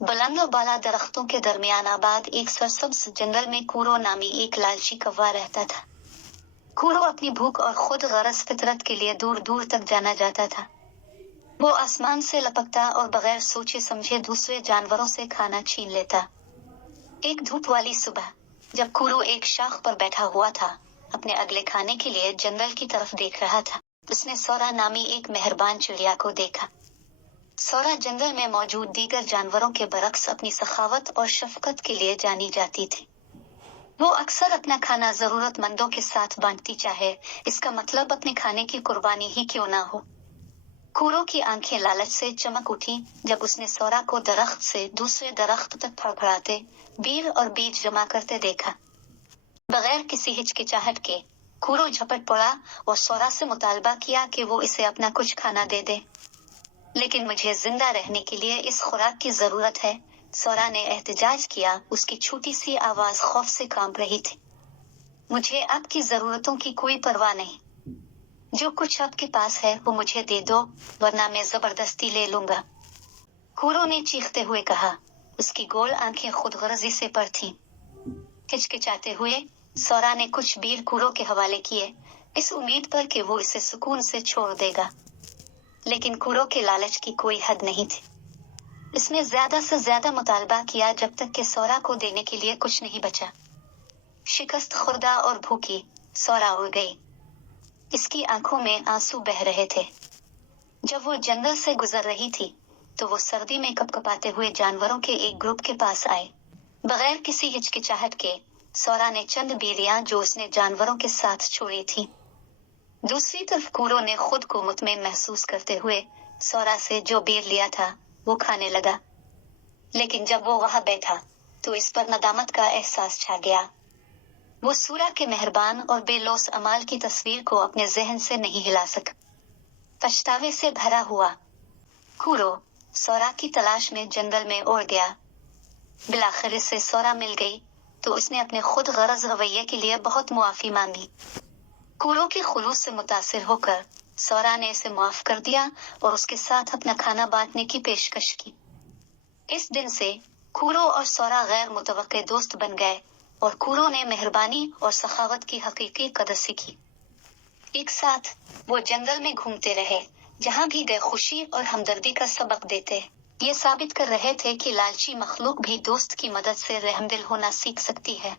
बुलंद और बाला दरख्तों के दरमियान आबाद एक सरसब्ज जंगल में कूरो नामी एक लालची कौवा रहता था। कूरो अपनी भूख और खुद गरज फितरत के लिए दूर दूर तक जाना जाता था। वो आसमान से लपकता और बगैर सोचे समझे दूसरे जानवरों से खाना छीन लेता। एक धूप वाली सुबह जब कूरो एक शाख पर बैठा हुआ था, अपने अगले खाने के लिए जंगल की तरफ देख रहा था, उसने सौरा नामी एक मेहरबान चिड़िया को देखा। सौरा जंगल में मौजूद दीगर जानवरों के बरक्स अपनी सखावत और शफकत के लिए जानी जाती थी। वो अक्सर अपना खाना जरूरतमंदों के साथ बांटती, चाहे इसका मतलब अपने खाने की कुर्बानी ही क्यों ना हो। कूरो की आंखें लालच से चमक उठी जब उसने सौरा को दरख्त से दूसरे दरख्त तक फड़फड़ाते, बीज और बीज जमा करते देखा। बगैर किसी हिचकिचाहट के कूरो झपट पड़ा और सौरा से मुतालबा किया कि वो इसे अपना कुछ खाना दे दे। लेकिन मुझे जिंदा रहने के लिए इस खुराक की जरूरत है, सौरा ने एहतजाज किया। उसकी छोटी सी आवाज खौफ से कांप रही थी। मुझे आपकी जरूरतों की कोई परवाह नहीं। जो कुछ आपके पास है वो मुझे दे दो, वरना मैं जबरदस्ती ले लूंगा, कूरो ने चीखते हुए कहा। उसकी गोल आंखें खुदगर्जी से पर थीं। हिचकिचाते हुए सौरा ने कुछ बीर कूरो के हवाले किए, इस उम्मीद पर कि वो इसे सुकून से छोड़ देगा। लेकिन कूरो के लालच की कोई हद नहीं थी। इसने ज्यादा से ज्यादा मुतालबा किया जब तक कि सौरा को देने के लिए कुछ नहीं बचा। शिकस्त खुर्दा और भूखी सौरा उड़ गई। इसकी आंखों में आंसू बह रहे थे। जब वो जंगल से गुजर रही थी तो वो सर्दी में कपकपाते हुए जानवरों के एक ग्रुप के पास आए। बगैर किसी हिचकिचाहट के सौरा ने चंद बेरियां जो उसने जानवरों के साथ छोड़ी थी। दूसरी तरफ कूरो ने खुद को मुतमईन महसूस करते हुए सौरा से जो बेर लिया था वो खाने लगा। लेकिन जब वो वहां बैठा तो इस पर नदामत का एहसास छा गया। वो सूरा के मेहरबान और बेलौस अमाल की तस्वीर को अपने जहन से नहीं हिला सका। पछतावे से भरा हुआ कूरो सौरा की तलाश में जंगल में उड़ गया। बिलाखिर से सौरा मिल गई तो उसने अपने खुद गरज रवैये के लिए बहुत मुआफी मांगी। कूरो के खुलूस से मुतासिर होकर सौरा ने इसे माफ कर दिया और उसके साथ अपना खाना बांटने की पेशकश की। इस दिन से कूरो और सौरा गैर मुतवक्के दोस्त बन गए और कूरो ने मेहरबानी और सखावत की हकीकी कदर सीखी। एक साथ वो जंगल में घूमते रहे, जहां भी गए खुशी और हमदर्दी का सबक देते। ये साबित कर रहे थे कि लालची मखलूक भी दोस्त की मदद से रहमदिल होना सीख सकती है।